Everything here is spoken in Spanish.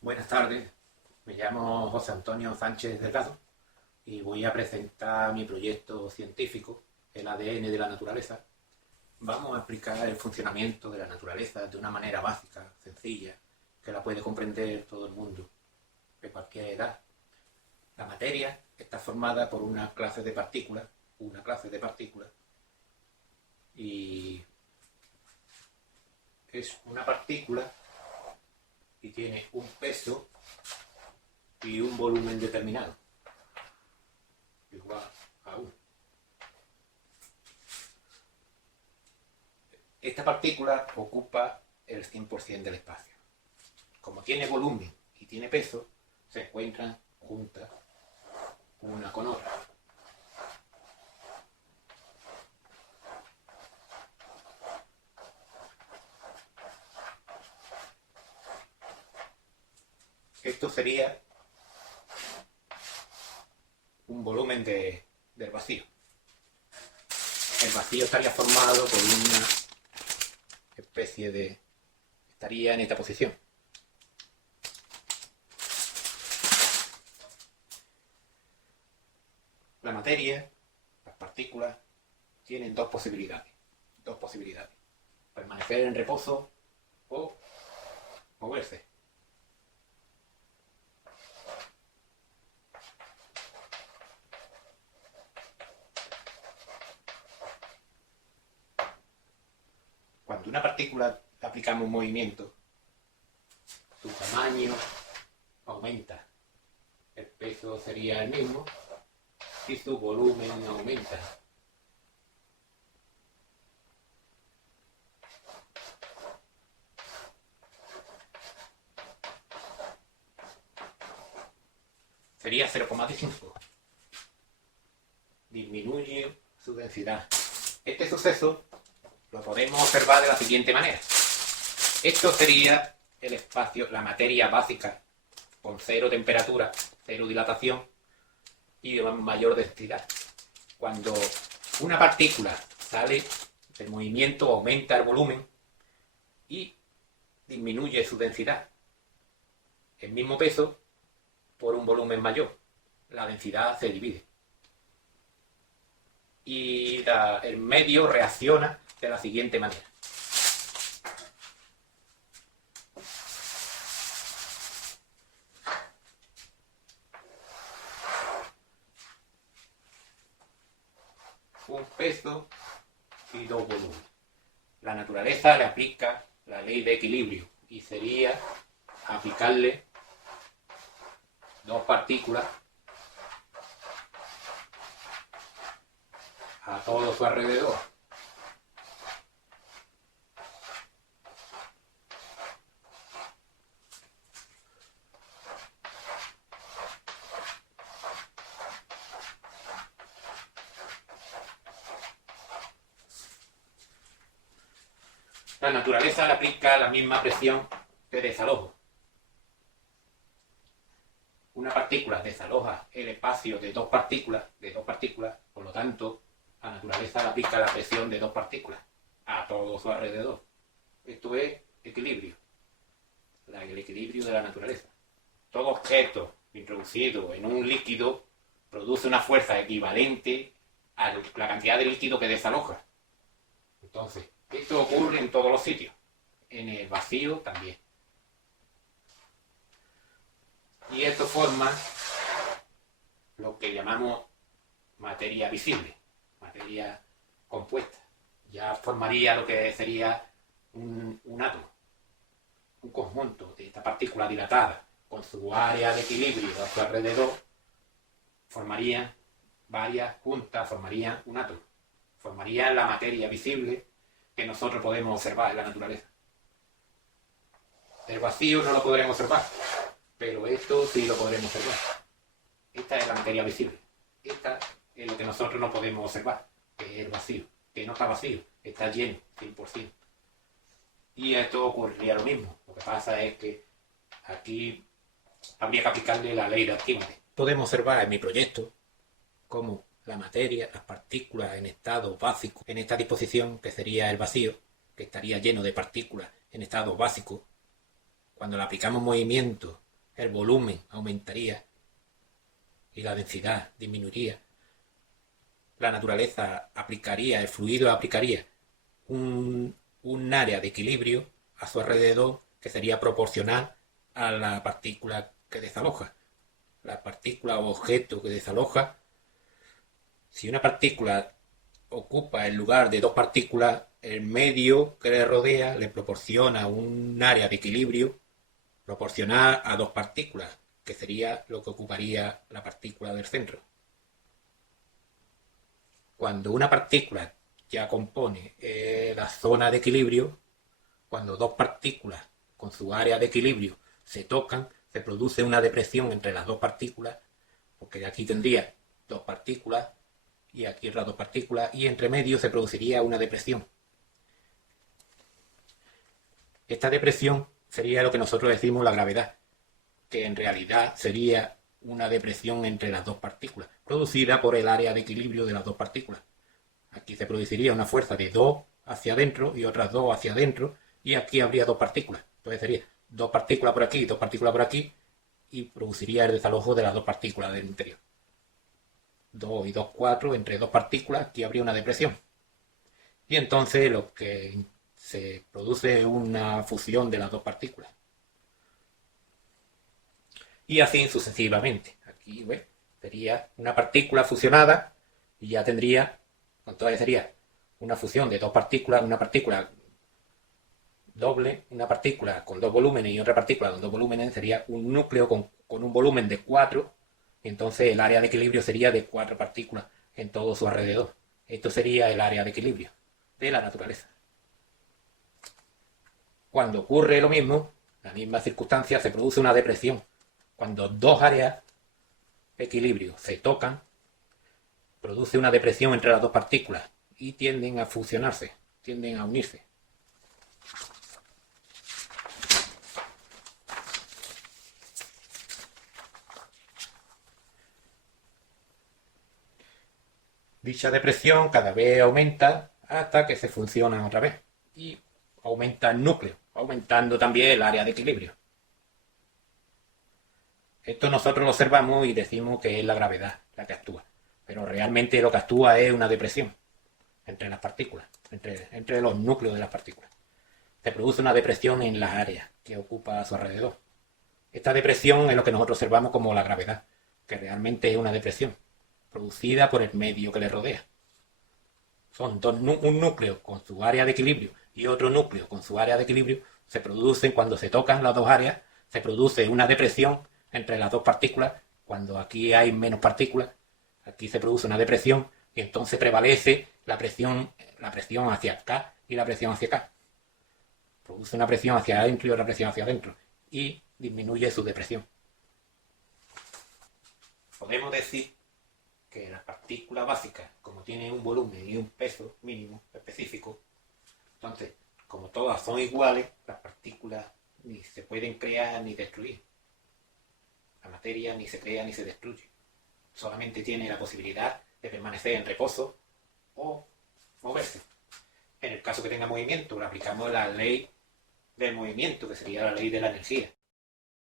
Buenas tardes, me llamo José Antonio Sánchez Delgado y voy a presentar mi proyecto científico, el ADN de la naturaleza. Vamos a explicar el funcionamiento de la naturaleza de una manera básica, sencilla, que la puede comprender todo el mundo, de cualquier edad. La materia está formada por una clase de partículas, y es una partícula y tiene un peso y un volumen determinado, igual a 1. Esta partícula ocupa el 100% del espacio. Como tiene volumen y tiene peso, se encuentran juntas una con otra. Esto sería un volumen del vacío. El vacío estaría formado por una especie de... estaría en esta posición. La materia, las partículas, tienen dos posibilidades. Permanecer en reposo o moverse. Cuando una partícula le aplicamos un movimiento, su tamaño aumenta, el peso sería el mismo y su volumen aumenta. Sería 0,5. Disminuye su densidad. Este suceso lo podemos observar de la siguiente manera. Esto sería el espacio, la materia básica, con 0 temperatura, 0 dilatación y mayor densidad. Cuando una partícula sale del movimiento, aumenta el volumen y disminuye su densidad. El mismo peso por un volumen mayor. La densidad se divide. Y el medio reacciona de la siguiente manera. Un peso y dos volúmenes. La naturaleza le aplica la ley de equilibrio y sería aplicarle dos partículas a todo su alrededor. La naturaleza le aplica la misma presión de desalojo. Una partícula desaloja el espacio de dos partículas, por lo tanto, la naturaleza le aplica la presión de dos partículas a todo su alrededor. Esto es equilibrio, el equilibrio de la naturaleza. Todo objeto introducido en un líquido produce una fuerza equivalente a la cantidad de líquido que desaloja. Entonces, esto ocurre en todos los sitios, en el vacío también. Y esto forma lo que llamamos materia visible, materia compuesta. Ya formaría lo que sería un átomo, un conjunto de esta partícula dilatada con su área de equilibrio a su alrededor, formarían varias juntas, formarían un átomo, formarían la materia visible que nosotros podemos observar en la naturaleza. El vacío no lo podremos observar, pero esto sí lo podremos observar. Esta es la materia visible. Esta es lo que nosotros no podemos observar, que es el vacío, que no está vacío, está lleno, 100%. Y esto ocurriría lo mismo. Lo que pasa es que aquí habría que aplicarle la ley de Arquímedes. Podemos observar en mi proyecto cómo la materia, las partículas en estado básico, en esta disposición que sería el vacío, que estaría lleno de partículas en estado básico, cuando le aplicamos movimiento el volumen aumentaría y la densidad disminuiría, la naturaleza aplicaría, el fluido aplicaría un área de equilibrio a su alrededor que sería proporcional a la partícula que desaloja. La partícula o objeto que desaloja, si una partícula ocupa el lugar de dos partículas, el medio que le rodea le proporciona un área de equilibrio proporcional a dos partículas, que sería lo que ocuparía la partícula del centro. Cuando una partícula ya compone la zona de equilibrio, cuando dos partículas con su área de equilibrio se tocan, se produce una depresión entre las dos partículas, porque aquí tendría dos partículas y aquí otras dos partículas, y entre medio se produciría una depresión. Esta depresión sería lo que nosotros decimos la gravedad, que en realidad sería una depresión entre las dos partículas, producida por el área de equilibrio de las dos partículas. Aquí se produciría una fuerza de 2 hacia adentro y otras 2 hacia adentro, y aquí habría dos partículas. Entonces sería dos partículas por aquí, dos partículas por aquí, y produciría el desalojo de las dos partículas del interior. 2 y 2, 4, entre dos partículas, aquí habría una depresión. Y entonces lo que se produce es una fusión de las dos partículas. Y así sucesivamente. Aquí sería una partícula fusionada y ya tendría, entonces sería una fusión de dos partículas, una partícula doble, una partícula con dos volúmenes y otra partícula con dos volúmenes, sería un núcleo con un volumen de 4, y entonces el área de equilibrio sería de 4 partículas en todo su alrededor. Esto sería el área de equilibrio de la naturaleza. Cuando ocurre lo mismo, la misma circunstancia, se produce una depresión. Cuando dos áreas de equilibrio se tocan, produce una depresión entre las dos partículas y tienden a fusionarse, tienden a unirse. Dicha depresión cada vez aumenta hasta que se fusionan otra vez y aumenta el núcleo, aumentando también el área de equilibrio. Esto nosotros lo observamos y decimos que es la gravedad la que actúa, pero realmente lo que actúa es una depresión entre las partículas, entre los núcleos de las partículas. Se produce una depresión en las áreas que ocupa a su alrededor. Esta depresión es lo que nosotros observamos como la gravedad, que realmente es una depresión producida por el medio que le rodea. Son un núcleo con su área de equilibrio y otro núcleo con su área de equilibrio. Se producen cuando se tocan las dos áreas, se produce una depresión entre las dos partículas. Cuando aquí hay menos partículas, aquí se produce una depresión y entonces prevalece la presión hacia acá y la presión hacia acá. Produce una presión hacia adentro y otra presión hacia adentro y disminuye su depresión. Podemos decir que las partículas básicas, como tienen un volumen y un peso mínimo específico, entonces, como todas son iguales, las partículas ni se pueden crear ni destruir. La materia ni se crea ni se destruye. Solamente tiene la posibilidad de permanecer en reposo o moverse. En el caso que tenga movimiento, le aplicamos la ley del movimiento, que sería la ley de la energía.